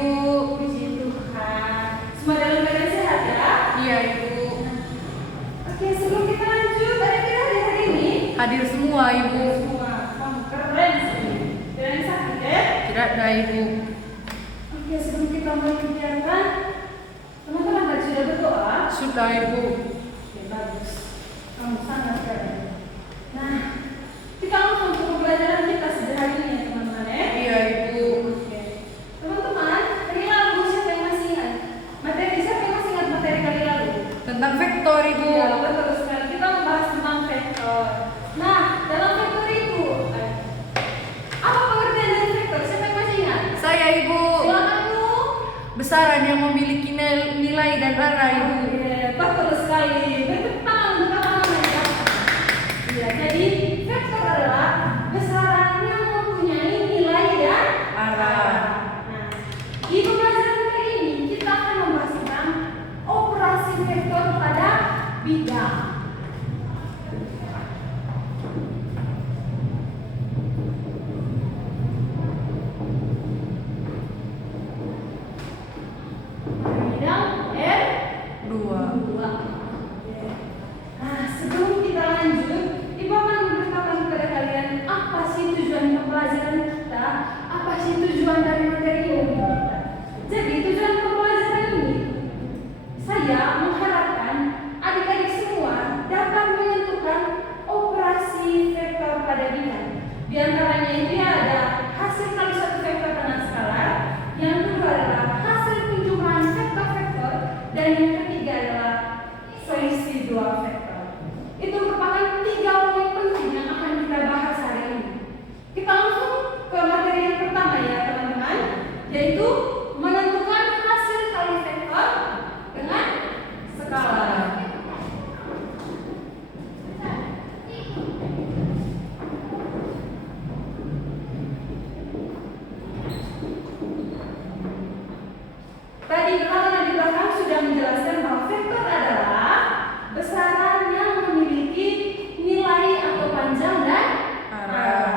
Ibu. Puji Tuhan. Semua dalam keadaan sehat ya? Iya Ibu. Oke, sebelum kita lanjut, ada kita hari ini? Hadir semua Ibu. Semua. Kamu keren sih. Tidak ada yang sakit ya? Tidak ada Ibu. Oke, sebelum kita mulai kegiatan, teman-teman tadi sudah berdoa? Sudah Ibu. Oke, bagus. Kamu sangat keren. Nah, kita langsung ke pembelajaran kita sehari ini ya teman-teman ya? Iya Ibu. Oke. Teman-teman, hari lalu siapa yang masih ingat? Siapa yang masih ingat materi kali lalu? Tentang vektor Ibu. Ya, betul sekali. Kita membahas tentang vektor. Nah, dalam vektor itu, apa pengertian dari vektor? Siapa yang masih ingat? Saya Ibu. Silakan Bu. Besaran yang memiliki nilai dan arah Ibu. Oke, betul sekali. Bertepuk tangan untuk teman-teman ya. Iya, jadi vektor adalah besaran yang mempunyai nilai dan Arah. Nah, di pembelajaran kali ini kita akan membahas tentang operasi vektor pada bidang. Bidang R2. 2. Nah, sebelum kita lanjut, Ibu akan memberitahukan kepada kalian apa sih tujuan pembelajaran kita, apa sih tujuan dari materi ini. Jadi tujuan pembelajaran ini, saya mengharapkan adik-adik semua dapat menentukan operasi vektor pada bidang. Di antaranya ini ada hasil kali satu vektor dengan skalar, yang kedua adalah hasil penjumlahan vektor-vektor, dan yang ketiga adalah selisih dua vektor. Itu merupakan 3 poin penting yang akan kita bahas hari ini. Kita langsung ke materi yang pertama ya teman-teman, yaitu menentukan hasil kali vektor dengan skala. Tadi karena di belakang sudah menjelaskan bahwa vektor adalah besaran yang memiliki nilai atau panjang dan arah.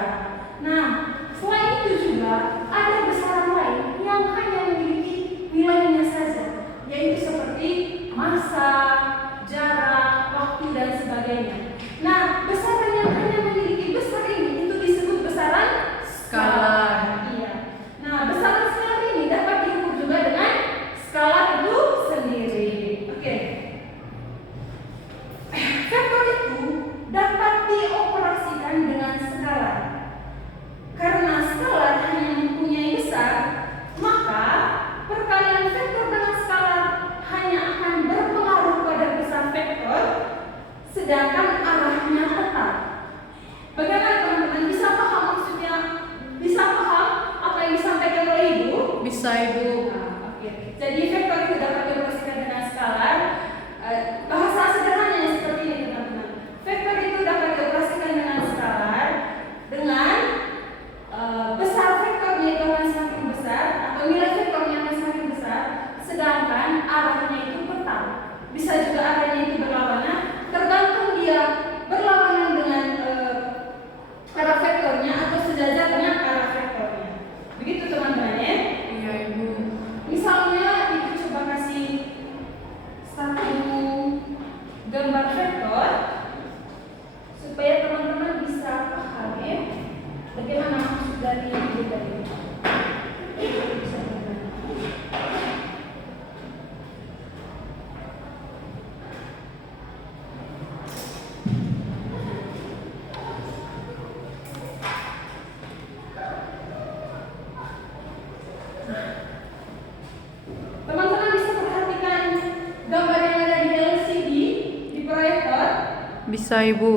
Nah, selain itu juga ada besaran lain yang hanya memiliki nilainya saja, yaitu seperti massa, jarak, waktu, dan sebagainya. Nah, besaran yang hanya memiliki besar ini itu disebut besaran Skalar. Iya. Nah, besaran skalar ini dapat diukur juga dengan skalar itu sendiri. Oke. Vektor itu dapat dioperasikan dengan skalar. Karena skalar hanya mempunyai besar, maka perkalian vektor dengan skalar hanya akan berpengaruh pada besar vektor, sedangkan arahnya tetap. Bagaimana teman-teman? Bisa paham maksudnya? Bisa paham apa yang disampaikan oleh Ibu? Bisa Ibu. Oke. Jadi vektor itu dapat dioperasikan dengan skalar. Bahasa sederhananya seperti ini teman-teman. Vektor itu dapat dioperasikan dengan skalar dengan besar vektornya itu akan semakin besar atau nilai vektornya akan semakin besar, sedangkan arahnya itu tetap. Bisa juga arahnya itu berlawanan, tergantung dia berlawanan dengan arah vektornya atau sejajar dengan arah vektornya. Begitu teman-teman ya. Iya Ibu. Misalnya Ibu coba kasih satu gambar vektor supaya teman-teman bisa paham ya bagaimana maksud dari Ibu tadi. Bisa teman-teman. Teman-teman bisa perhatikan gambar yang ada di LCD di proyektor. Bisa Ibu.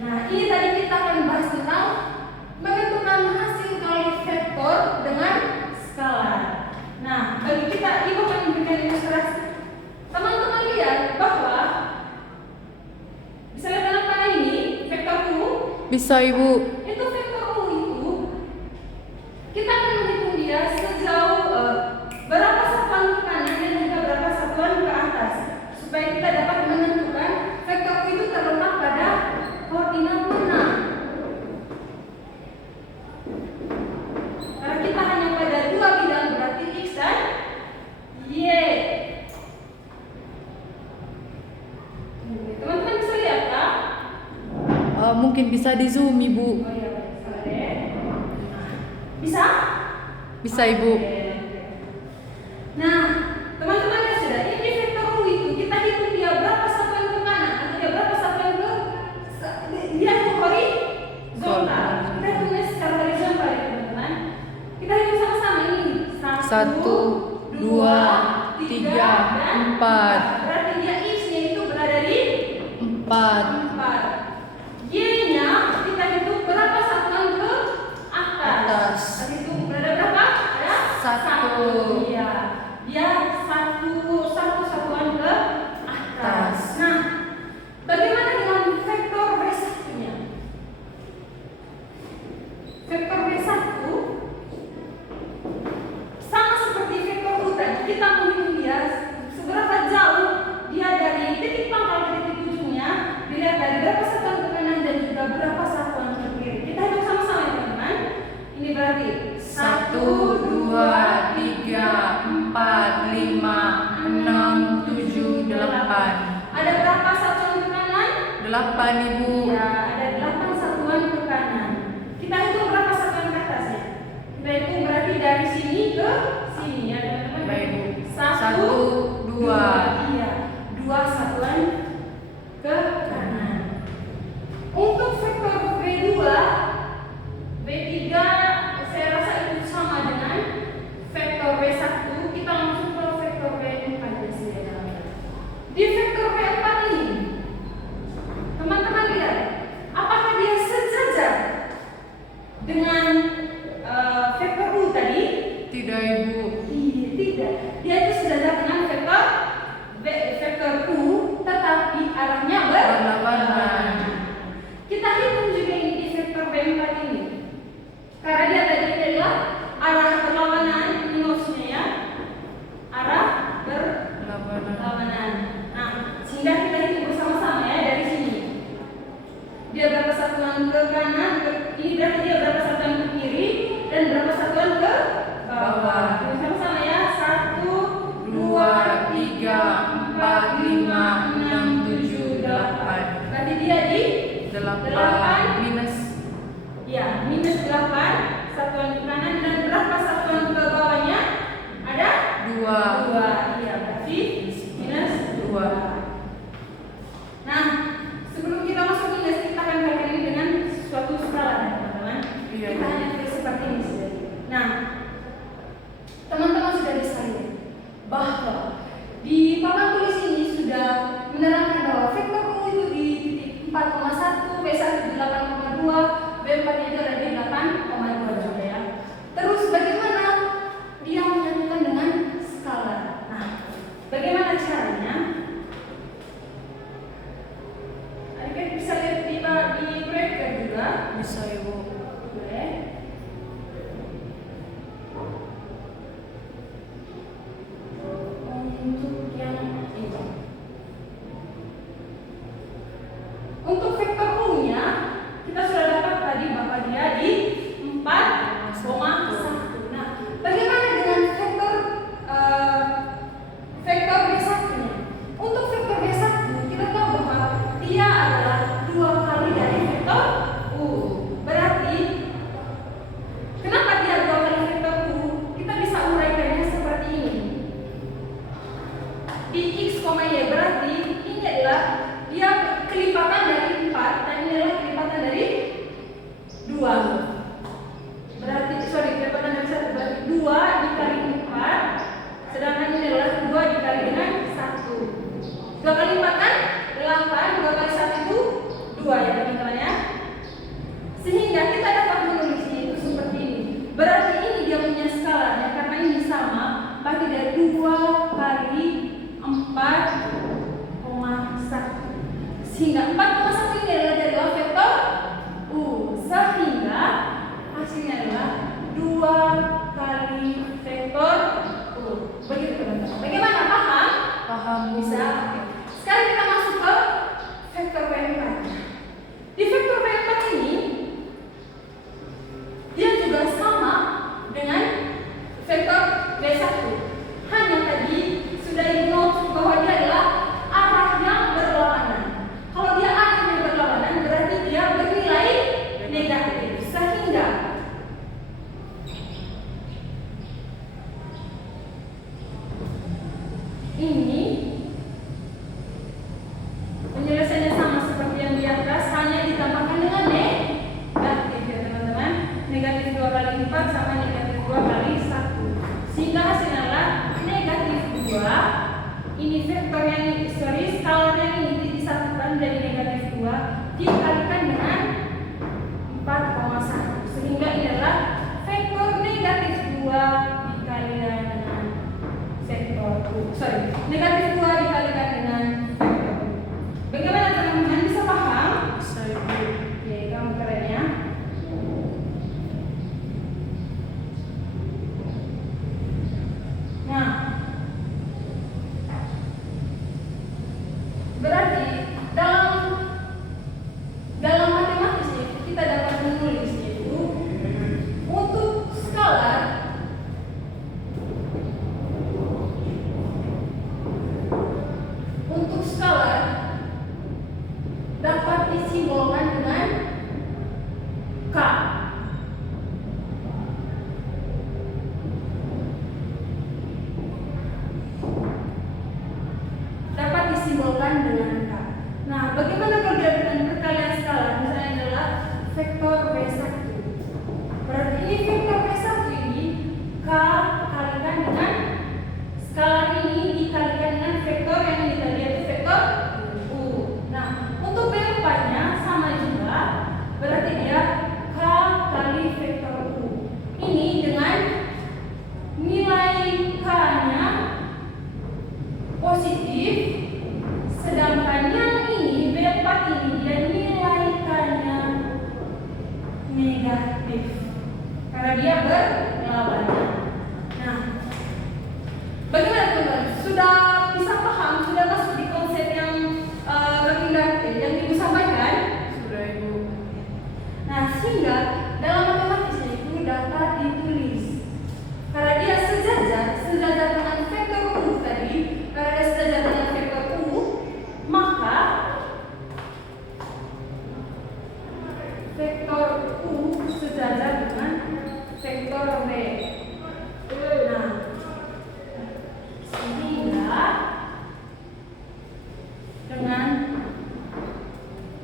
Nah, ini tadi kita akan bahas tentang menentukan hasil kali vektor dengan skalar. Nah, bagi kita, Ibu akan memberikan ilustrasi. Teman-teman lihat bahwa bisa lihat dalam panah ini vektor U. Bisa Ibu. Itu vektor U itu kita akan menghitung dia sejauh berapa satuan ke kanan dan juga berapa satuan ke atas supaya kita dapat menentukan vektor U itu terletak pada koordinat mana. Karena kita hanya pada 2 bidang berarti bisa di zoom Ibu. Oh iya, baik. Sabar deh. Bisa? Bisa Ibu. Oke. Nah, teman-teman ya sudah, ini vektor U itu kita hitung dia berapa satuan ke kanan atau dia berapa satuan ke dia itu horizontal. Kita hitungnya secara horizontal ya teman-teman. Kita hitung sama-sama ini. 1, 2, 3, 4. Berarti dia X-nya itu berada di 4. 4. Y-nya kita hitung berapa satuan ke atas. Kita hitung berada berapa? Ada 1. Iya. Dia satu satuan ke atas. Nah, bagaimana dengan vektor V1-nya? Vektor V1 sama seperti vektor U tadi, kita menghitung dia seberapa jauh dia dari titik pangkal ke titik ujungnya, dilihat dari berapa satuan ke kanan dan juga berapa satuan ke kiri. Kita hitung sama-sama ya teman-teman. Ini berarti 1, 2, 3, 4, 5, 6, 7, 8. Ada berapa satuan ke kanan? 8 Ibu. Ya, ada 8 satuan ke kanan. Kita hitung berapa satuan ke atasnya? Kita hitung berarti dari sini ke sini ya teman-teman. Baik Bu. 1, 2. Iya, 2 satuan ke kanan. Untuk vektor V2, V3 saya rasa itu sama dengan vektor V1. Kita langsung ke vektor V4 saja. Di vektor V4 ini, teman-teman lihat, apakah dia sejajar dengan vektor U tadi? Tidak Ibu. Iya, tidak. Dia itu sejajar dengan vektor U, tetapi arahnya Berlawanan. Kita hitung juga ini di vektor V4 ini. Karena dia tadi adalah arah berlawanan, ini maksudnya ya. Arah berlawanan. Nah, sehingga kita hitung bersama-sama ya dari sini. Dia berapa satuan ke kanan, ini berarti dia berapa satuan ke kiri dan berapa satuan ke bawah. Hitung sama-sama ya. 1, 2, 3, 4, 5, 6, 7, 8. Berarti dia di 8 minus. ya, minus 8 satuan ke kanan dan berapa satuan ke ini penyelesaiannya sama seperti yang di atas, hanya ditambahkan dengan negatif ya teman-teman. Negatif 2 kali 4 sama negatif 2 kali 1, sehingga hasilnya adalah negatif 2. Ini vektor yang skalar yang ini disatukan jadi negatif 2 dikalikan dengan 4,1, sehingga ini adalah vektor negatif 2 dikalikan dengan vektor negatif 2 dikalikan dengan vektor. Bagaimana teman-teman, bisa paham? Bisa Ibu. Oke, kamu keren ya. Nah, berarti dalam matematis itu kita dapat menulis itu untuk skalar dapat disimbolkan dengan K. Dapat disimbolkan dengan K. Nah, bagaimana kalau dia dengan perkalian skalar? Misalnya adalah vektor V1. Berarti ini vektor V1 ini K kalikan dengan skalar ini dikalikan dengan vektor yang kita lihat itu vektor U. Nah, untuk V4-nya sama juga. Berarti dia K kali vektor U. Ini dengan nilai K-nya positif, sedangkan yang ini V4 ini dia nilai K-nya negatif karena dia berlawanan. Nah, bagaimana teman-teman? Sudah bisa paham? Sudah masuk di konsep yang yang Ibu sampaikan? Sudah Ibu. Nah, sehingga dalam matematisnya itu dapat ditulis karena dia sejajar dengan vektor U tadi. Karena dia sejajar dengan vektor U, maka vektor U sejajar dengan vektor V. Nah, sehingga dengan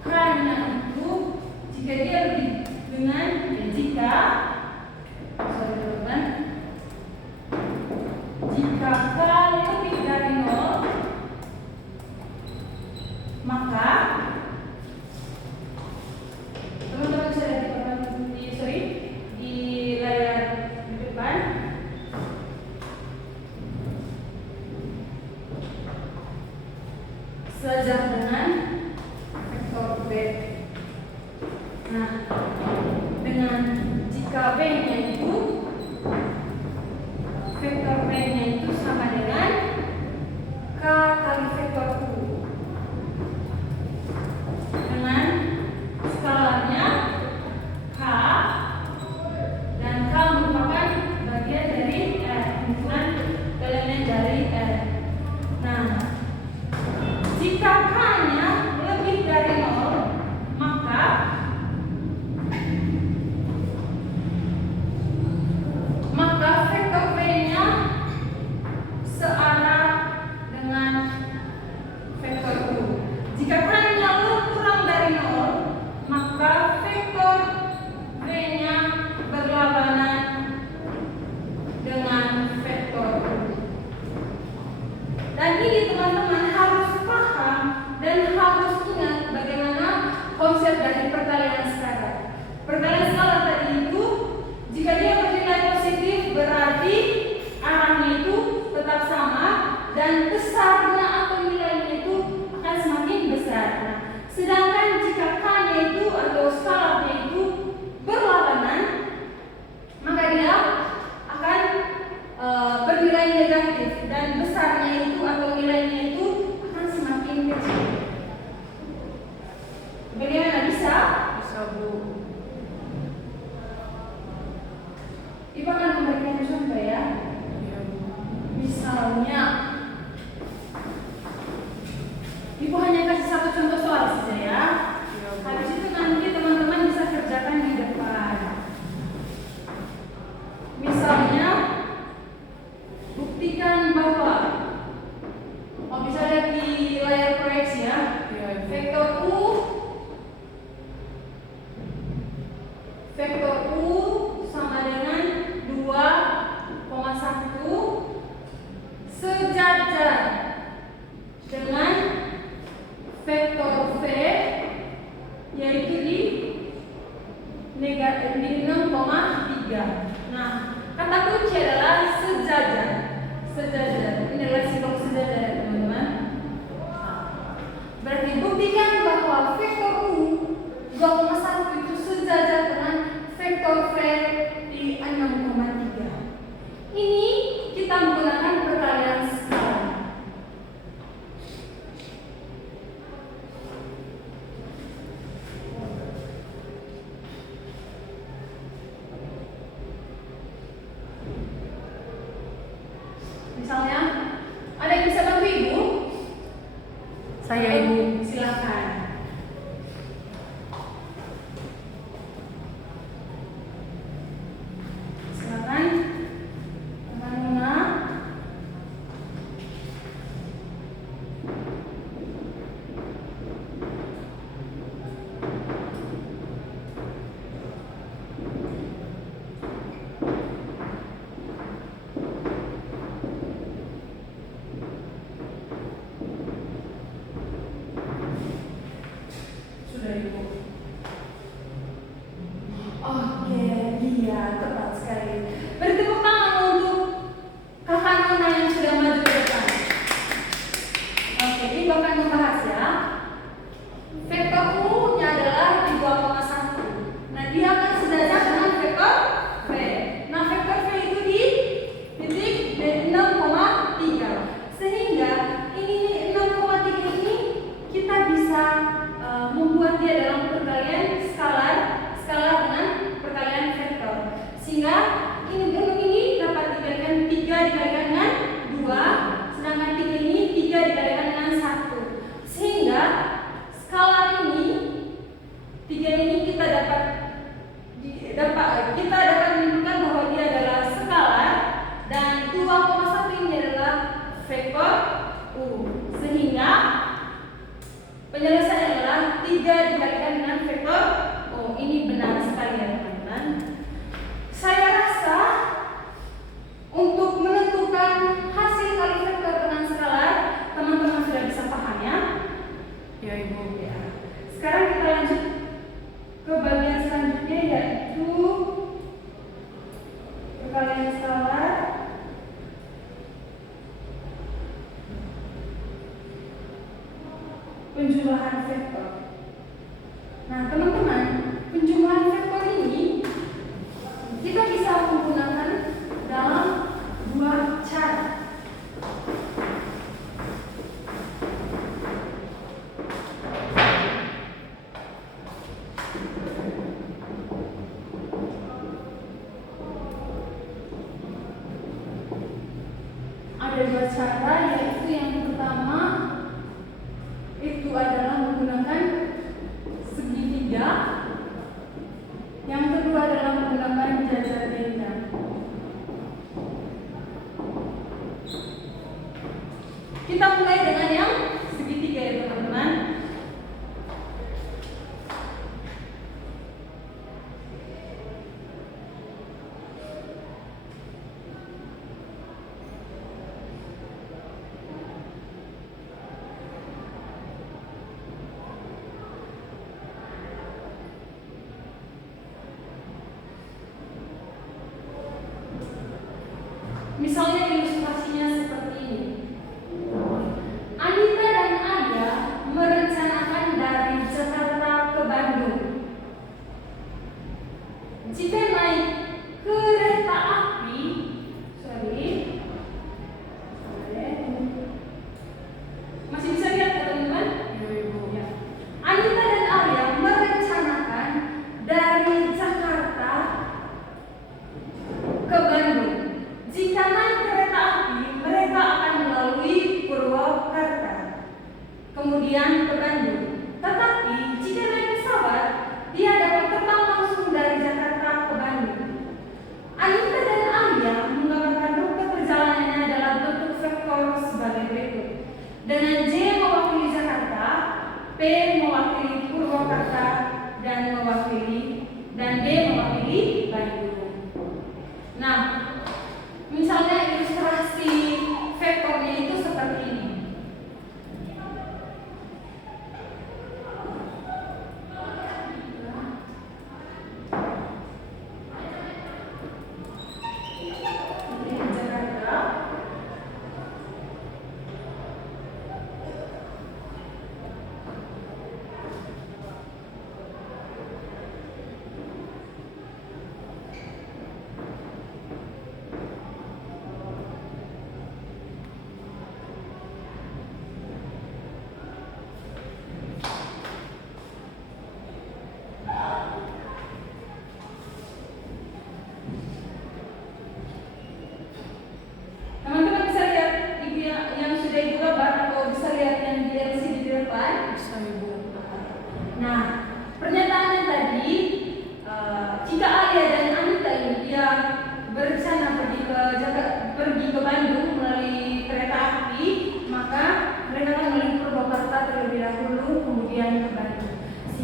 K-nya itu jika dia lebih dengan jika K lebih dari 0, maka teman-teman bisa lihat di layar di depan. Sejajar dengan vektor V. Nah, dengan jika V-nya itu vektor V-nya itu sama dengan K kali vektor U dengan skalarnya K, dan K merupakan bagian dari R, himpunan elemen dari R. Nah, jika K-nya lebih dari 0, maka vektor V-nya searah dengan vektor U. Jika K-nya kurang dari 0, maka vektor V-nya berlawanan dengan vektor U. Dan ini teman-teman harus paham dan harus ingat bagaimana konsep dari perkalian skalar. Perkalian skalar tadi itu jika dia bernilai positif berarti arahnya itu tetap sama dan besarnya atau nilainya itu akan semakin besar. Nah, sedangkan jika K-nya itu atau skalarnya itu berlawanan, maka dia akan bernilai negatif dan besarnya itu atau nilainya itu akan semakin kecil. Bagaimana bisa? Bisa Bu. Ibu akan memberikan contoh ya. Iya Bu. Misalnya, Ibu hanya kasih satu contoh soal saja ya. Iya Bu. Habis itu nanti teman-teman bisa kerjakan di depan. Misalnya, buktikan bahwa menggunakan perkalian skala. Misalnya, ada yang bisa bantu Ibu? Saya Ibu. Silakan. Silakan. Teman Nuna. Sudah Ibu. Oke, iya tepat sekali. Beri tepuk tangan untuk kakak Nuna yang sudah maju ke depan. Oke, Ibu akan membahas ya. Vektor U-nya adalah 2,1. Nah, dia akan sejajar dengan vektor V. Nah, vektor V itu di titik 6,3. Sehingga ini 6,3 ini kita bisa membuat dia dalam perkalian skalar dengan perkalian vektor. Sehingga ini dapat dikalikan 3 dikalikan dengan 2, sedangkan 3 ini 3 dikalikan dengan 1. Sehingga skalar ini 3 ini kita dapat menunjukkan bahwa dia adalah skalar dan 2,1 ini adalah vektor U. Sehingga penyelesaiannya adalah 3 dikalikan dengan vektor U. Ini benar sekali ya teman-teman. Saya rasa untuk menentukan hasil kali vektor dengan skalar, teman-teman sudah bisa paham ya? Ya Ibu. Ya. Sekarang kita lanjut ke bagian selanjutnya, yaitu perkalian skalar. Penjumlahan vektor. Nah, teman-teman, penjumlahan vektor ini kita bisa menggunakan dalam 2 cara. Ada 2 cara, yaitu yang pertama itu adalah menggunakan segitiga, yang kedua adalah menggunakan jajar benda. Kita mulai dengan yang segitiga ya teman-teman. Misalnya ilustrasinya seperti ini. Anita dan Aya merencanakan dari Jakarta ke Bandung. Jika naik kereta api, masih bisa lihat ya teman-teman? Ya Ibu. Ya. Anita dan Aya merencanakan dari Jakarta ke Bandung. Jika naik kereta api, mereka akan melalui Purwakarta, kemudian ke Bandung. Tetapi jika naik pesawat, dia dapat terbang langsung dari Jakarta ke Bandung. Anita dan Alia menggambarkan rute perjalanannya dalam bentuk vektor sebagai berikut. Dengan J mewakili Jakarta, P mewakili Purwakarta, dan D mewakili Bandung. Nah, misalnya ilustrasi vektornya itu seperti ini.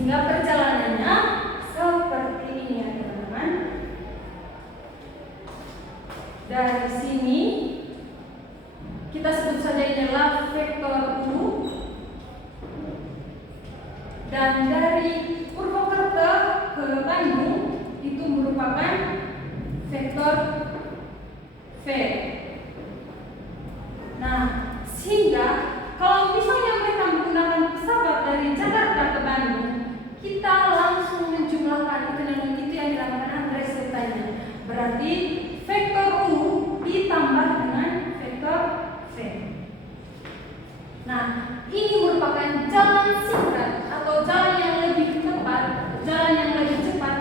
Sehingga perjalanannya seperti ini ya teman-teman. Dari sini kita sebut saja ini adalah vektor U, dan dari Purwokerto ke Bandung itu merupakan vektor V. Nah, sehingga kalau misalnya mereka menggunakan pesawat dari Jakarta ke Bandung, kita langsung menjumlahkan itu yang dinamakan resultanya. Berarti vektor U ditambah dengan vektor V. Nah, ini merupakan jalan singkat atau jalan yang lebih tepat, jalan yang lebih cepat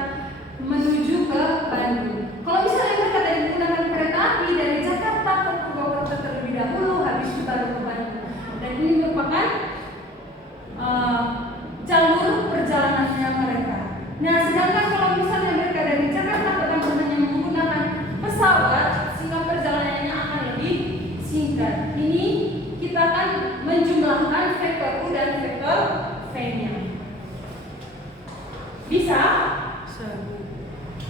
menuju ke Bandung. Kalau misalnya mereka tadi menggunakan kereta api dari Jakarta ke Purwokerto terlebih dahulu, habis itu baru ke Bandung. Dan ini merupakan jalur perjalanannya mereka. Nah, sedangkan kalau misalnya mereka dari Jakarta ke Bandung hanya menggunakan pesawat, sehingga perjalanannya akan lebih singkat. Ini kita akan menjumlahkan vektor U dan vektor V-nya. Bisa?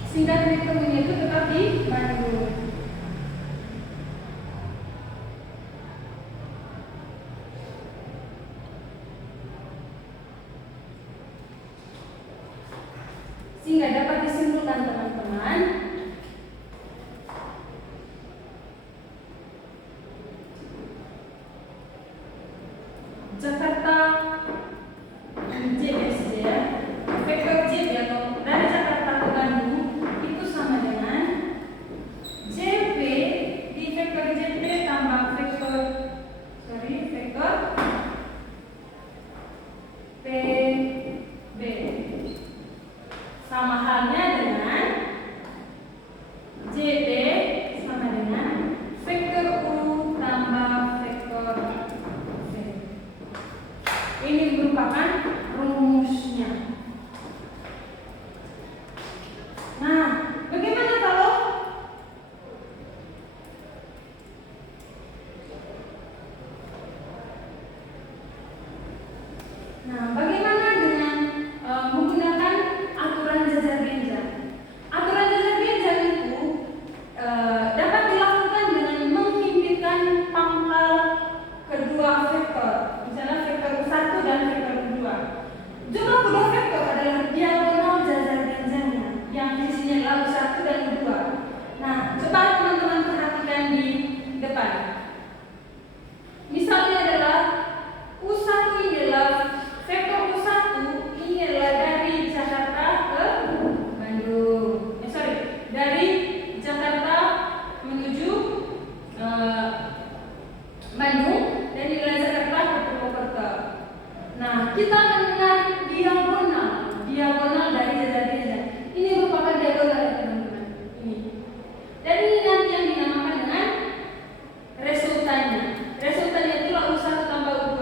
Sehingga titik temunya itu tetap di Bandung. Sehingga dapat disimpulkan teman-teman, Jakarta JBSD ya, vektor JB atau dari Jakarta ke Bandung itu sama dengan JP di vektor JP tambah vektor PB, sama halnya dengan JD sama dengan vektor U tambah vektor V. Ini merupakan rumusnya. Nah, bagaimana kalau bagaimana dengan menggunakan aturan jajar genjang? Aturan jajar genjang itu dapat dilakukan dengan menghimpitkan pangkal kedua vektor, misalnya vektor U1 dan vektor U2. Jumlah kedua vektor adalah diagonal jajar genjangnya, yang sisinya adalah U1 dan U2. Nah, coba teman-teman perhatikan di depan. Misalnya adalah U1 ini adalah vektor U1 ini adalah dari Jakarta ke Bandung. Dari Jakarta menuju Bandung, dan ini adalah Jakarta ke Purwokerto. Nah, kita akan menarik diagonal dari jajar genjang. Ini merupakan diagonal ya teman-teman. Ini. Dan ini nanti yang dinamakan dengan resultannya. Resultannya itu U1 tambah U2.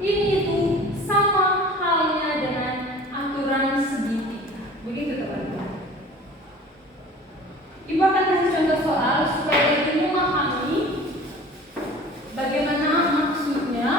Ini itu sama halnya dengan aturan segitiga. Begitu teman-teman. Ibu akan kasih contoh soal supaya lebih memahami bagaimana maksudnya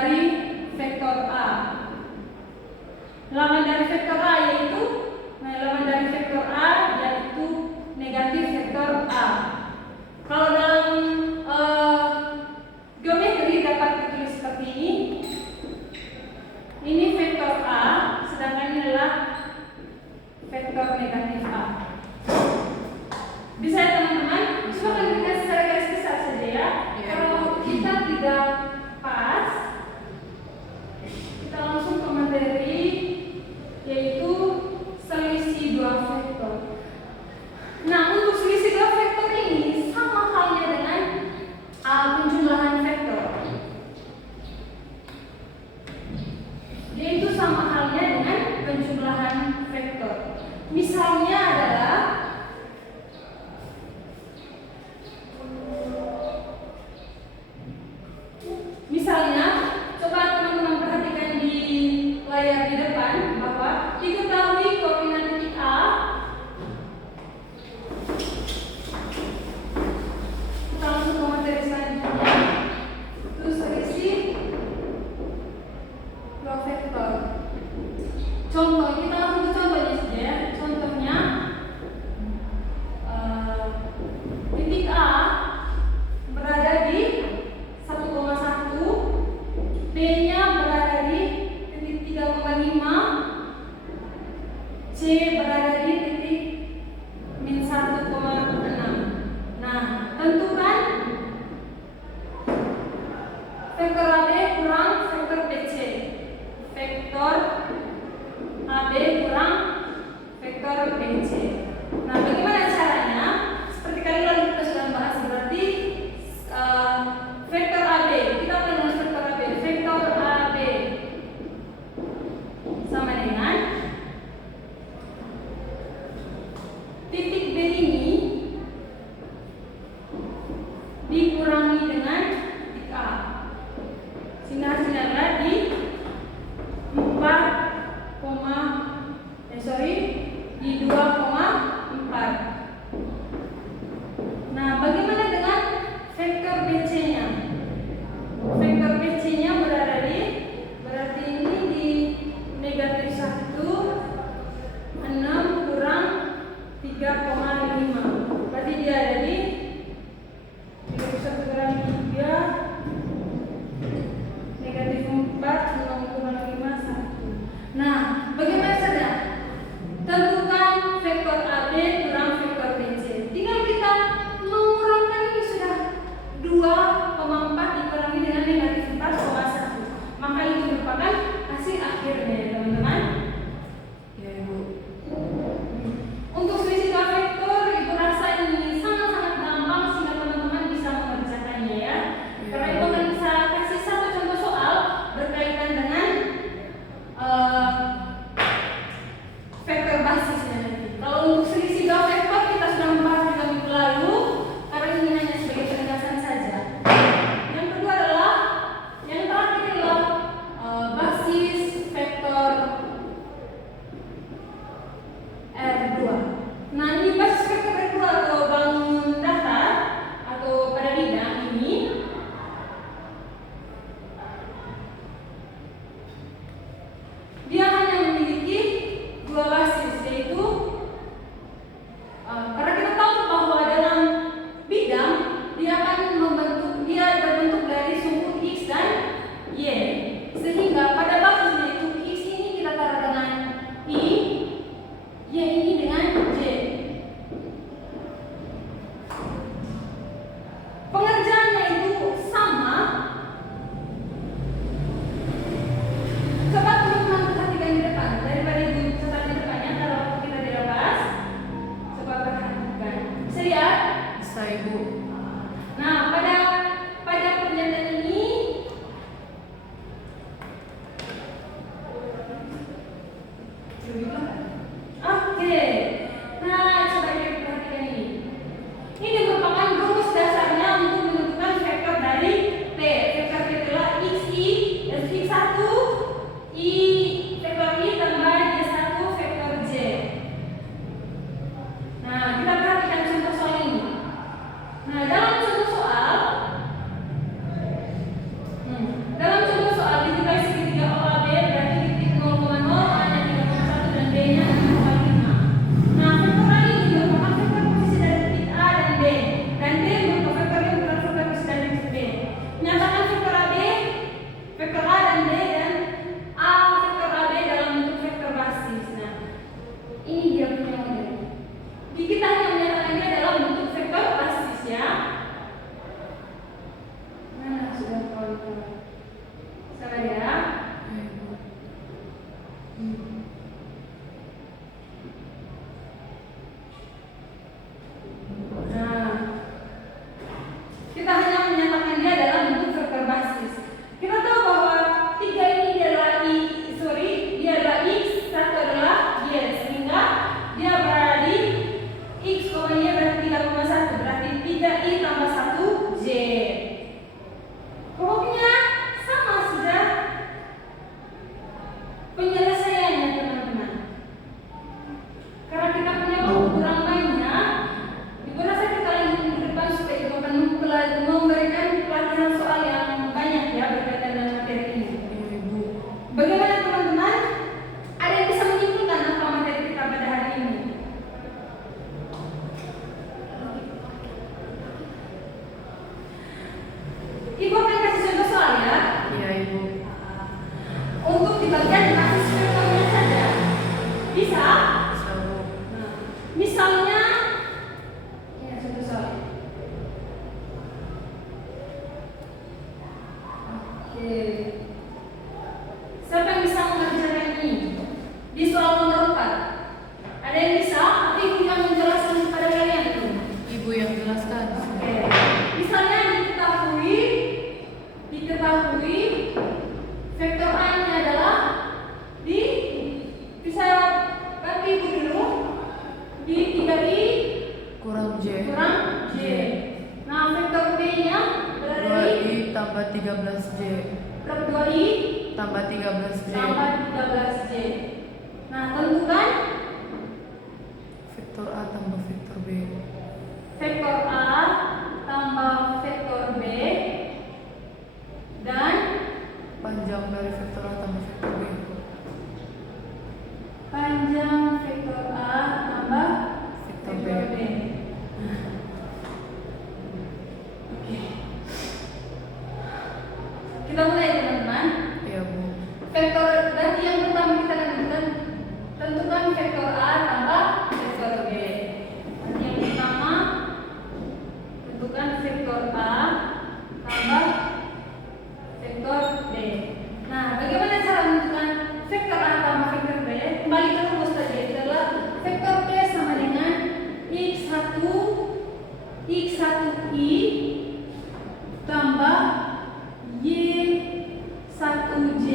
dari vektor A. Lawan dari vektor A yaitu negatif vektor A. Kalau dalam geometri dapat ditulis seperti ini. Ini vektor A, sedangkan ini adalah vektor negatif A. Bisa ya teman-teman? Coba kita kasih secara garis besar saja ya. Kalau kita tidak pas, kita langsung ke materi, yaitu selisih dua vektor. Nah, untuk selisih dua vektor ini sama halnya dengan penjumlahan vektor. Yaitu sama halnya dengan penjumlahan vektor. Misalnya adalah coba teman-teman perhatikan di layar di depan bahwa diketahui koordinat titik A. Kita langsung ke materi selanjutnya. Itu selisih dua vektor. Contoh, kita langsung ke contohnya saja ya. Contohnya titik A berada di 1,1, B-nya berada di titik 3,5, C berada di titik min 1,6. Nah, tentukan vektor AB kurang vektor BC. Vektor AB kurang vektor BC. Nah, bagaimana caranya? Seperti kali lalu kita sudah bahas, berarti vektor AB, kita mengenal vektor AB. Vektor AB sama dengan titik B ini dikurangi dengan titik A. Sehingga hasilnya adalah di 2,4. Nah, bagaimana dengan vektor BC-nya? Vektor BC-nya berarti ini di negatif 1, 6 kurang 3,5. Berarti dia ada di negatif 1 kurang 3, negatif 4, 6 kurang 5, 1. Nah, bagaimana saja? Tentukan vektor AB kurang vektor BC. Tinggal kita mengurangkan, ini sudah 2,4 dikurangi dengan negatif 4,1. Maka itu merupakan hasil akhirnya ya teman-teman. Ya Ibu. Untuk selisih dua vektor, Ibu rasa ini sangat-sangat gampang sehingga teman-teman bisa mengerjakannya ya. Karena Ibu akan bisa kasih satu contoh soal berkaitan dengan vektor basisnya nanti. Kalau untuk selisih dua vektor kita sudah membahas juga minggu lalu, karena ini hanya sebagai penegasan saja. Yang kedua adalah, yang terakhir adalah basis vektor R2. Nah, ini basis vektor R2 atau bangun datar atau pada bidang ini dia hanya memiliki dua basis, yaitu karena kita tahu bahwa dalam bidang dia terbentuk dari sumbu X dan Y, sehingga pada basisnya itu X ini kita taruh dengan I, Y ini dengan J. Pengerjaannya itu sama. Coba teman-teman perhatikan di depan, daripada Ibu catat di depannya kalau kita tidak bahas. Coba perhatikan. Bisa lihat? Bisa Ibu. Nah, pada pernyataan ini oke. Nah, coba kita perhatikan ini. Ini merupakan rumus dasarnya untuk menentukan vektor dari P. Vektor P adalah XI dan X1 I vektor I tambah Y1 vektor J. Nah, kita perhatikan contoh soal ini. Nah, dalam contoh soal tambah 13J. tambah 13J. Nah, tentukan Vektor A tambah vektor B. vektor A tambah vektor B dan Panjang dari vektor A tambah vektor B. panjang vektor A tambah Vektor vektor B. B. Oke. Kita mulai teman-teman. Iya Bu. Vektor berarti yang pertama kita lakukan tentukan vektor A tambah vektor B. Berarti yang pertama tentukan vektor A tambah vektor B. Nah, bagaimana cara menentukan vektor A tambah vektor B? Kembali ke rumus tadi adalah vektor B sama dengan x1i tambah y1j.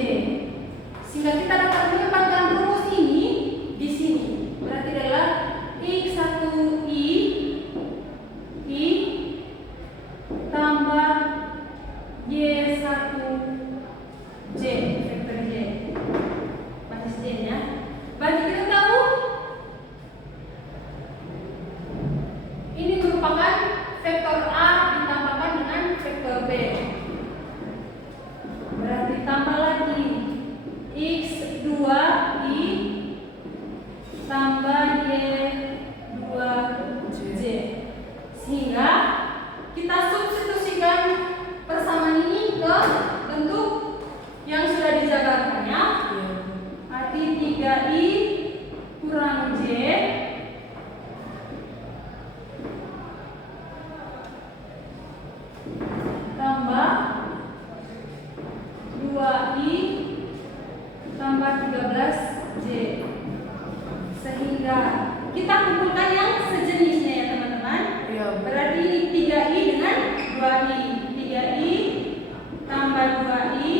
Sehingga kita dapat menempatkan rumus ini di sini. Berarti adalah x1i tambah y1j vektor j. Basis j-nya. Berarti kita tahu ini merupakan vektor A ditambahkan dengan vektor B. Berarti tambah lagi x2i tambah y2j. Sehingga kita substitusikan persamaan ini ke bentuk yang sudah dijabarkannya. Arti 3i kurang j tambah 2i tambah 13j. Sehingga kita kumpulkan yang sejenisnya ya teman-teman. Iya Bu. Berarti ini 3i dengan 2i. 3i tambah 2i.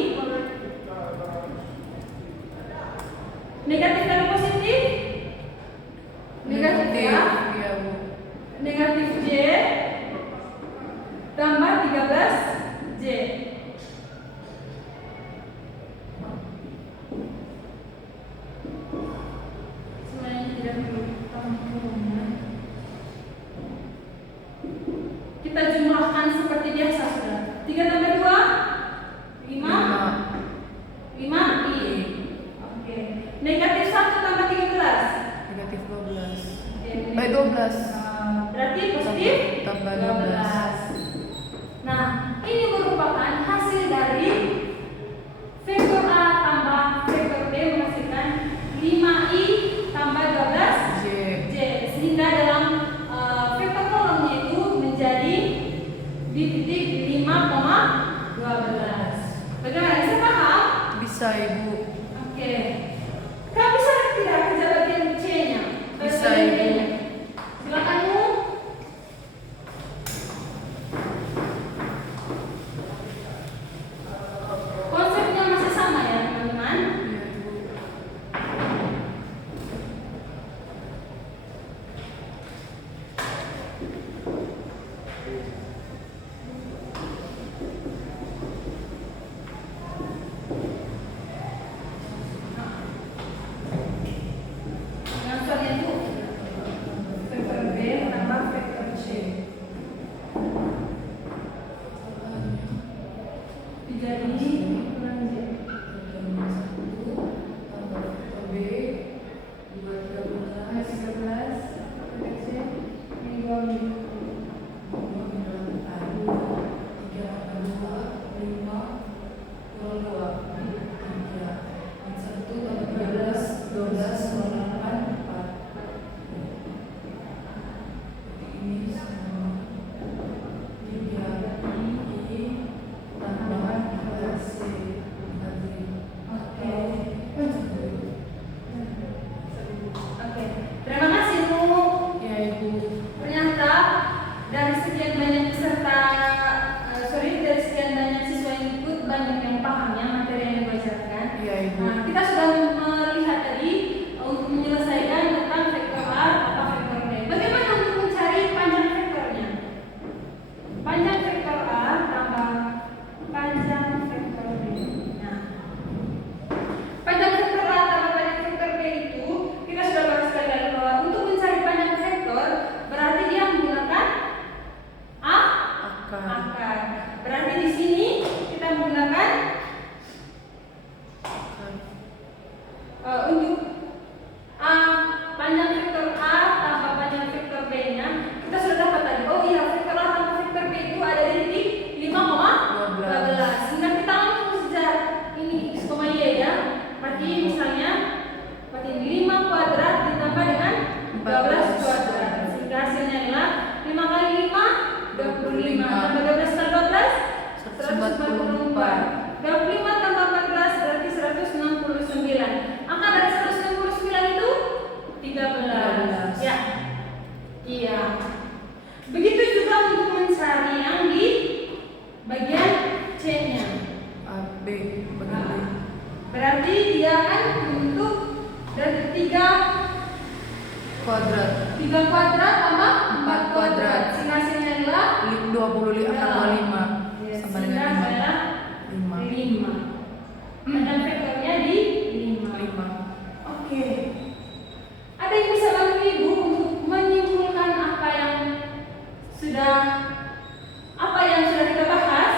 Negatif dan positif? Negatif ya. Iya Bu. Negatif j tambah 13j. Semuanya tidak perlu. Kita jumlahkan seperti biasa sudah. 3 tambah 2 5 5i. Oke. Negatif 1 tambah 13. Negatif 12. Oke. 12. Berarti positif Tambah 12. Nah, ini merupakan hasil dari vektor A tambah vektor B menghasilkan 5i tambah 12 J. sehingga dalam vektor kolomnya itu menjadi di titik 5,12. Bagaimana? Bisa paham? Bisa Ibu. Oke. Kau bisa tidak kerja bagian C-nya? Bisa, Bagian Ibu. D-nya? Silakan Bu. Konsepnya masih sama ya teman-teman. Iya Bu. Yang soalnya itu vektor B tambah vektor C. Jadi kurang J. Tambah 13 vektor C. Ini 2 Oke. Terima kasih Bu. Iya Ibu. Ternyata dari sekian banyak peserta, dari sekian banyak siswa yang ikut, banyak yang paham ya materi yang dibacakan. Iya Ibu. Nah, kita sudah melihat tadi untuk menyelesaikan tentang vektor A atau vektor B. Bagaimana untuk mencari panjang vektornya? Panjang vektor A tambah panjang vektor B. Nah, Berarti dia akan membentuk dari 3 Kuadrat. sama 4 kuadrat. Sini hasilnya adalah 25 Yes, sama sehingga dengan 5. adalah 5. Dan vektornya di 5. Oke. Ada yang bisa bantu Ibu untuk menyimpulkan apa yang sudah kita bahas?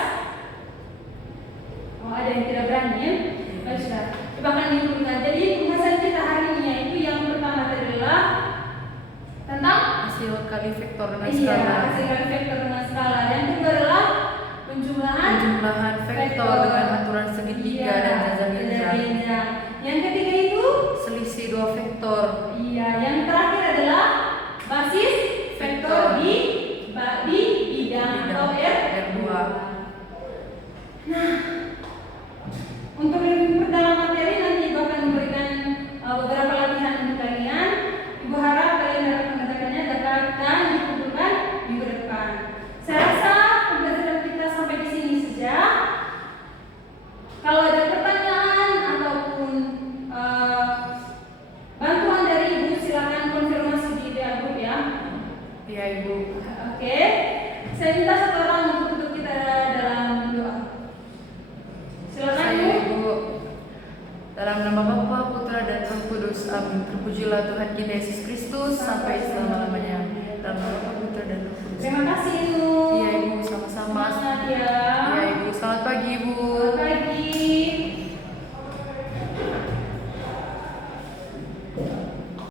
Oh, ada yang tidak berani ya? Baik, sudah. Coba akan menyimpulkan. Jadi pembahasan kita hari ini yaitu yang pertama adalah tentang Hasil kali vektor dengan iya, skala. hasil kali vektor dengan skala. Yang kedua adalah penjumlahan Vektor dengan aturan segitiga dan jajak jenjang. Yang ketiga itu Selisih 2 vektor. iya, yang terakhir adalah basis vektor di bidang atau R2. Nah, untuk lebih perdalam materi nanti Ibu akan memberikan beberapa latihan untuk kalian. Ibu harap kalian dapat mengerjakannya dan dikumpulkan minggu depan. Saya rasa pembelajaran kita sampai di sini saja. Kalau ada pertanyaan ataupun bantuan dari Ibu, silakan konfirmasi di WA group ya. Iya, Ibu. Oke, saya minta satu orang untuk tutup kita dalam doa. Silakan Saya, Ibu. Ibu. Dalam nama Bapa, Putra, dan Roh Kudus. Amin. Terpujilah Tuhan kita Yesus Kristus sampai selama-lamanya. Dalam nama Bapa, Putra, dan Roh Kudus. Terima kasih Ibu.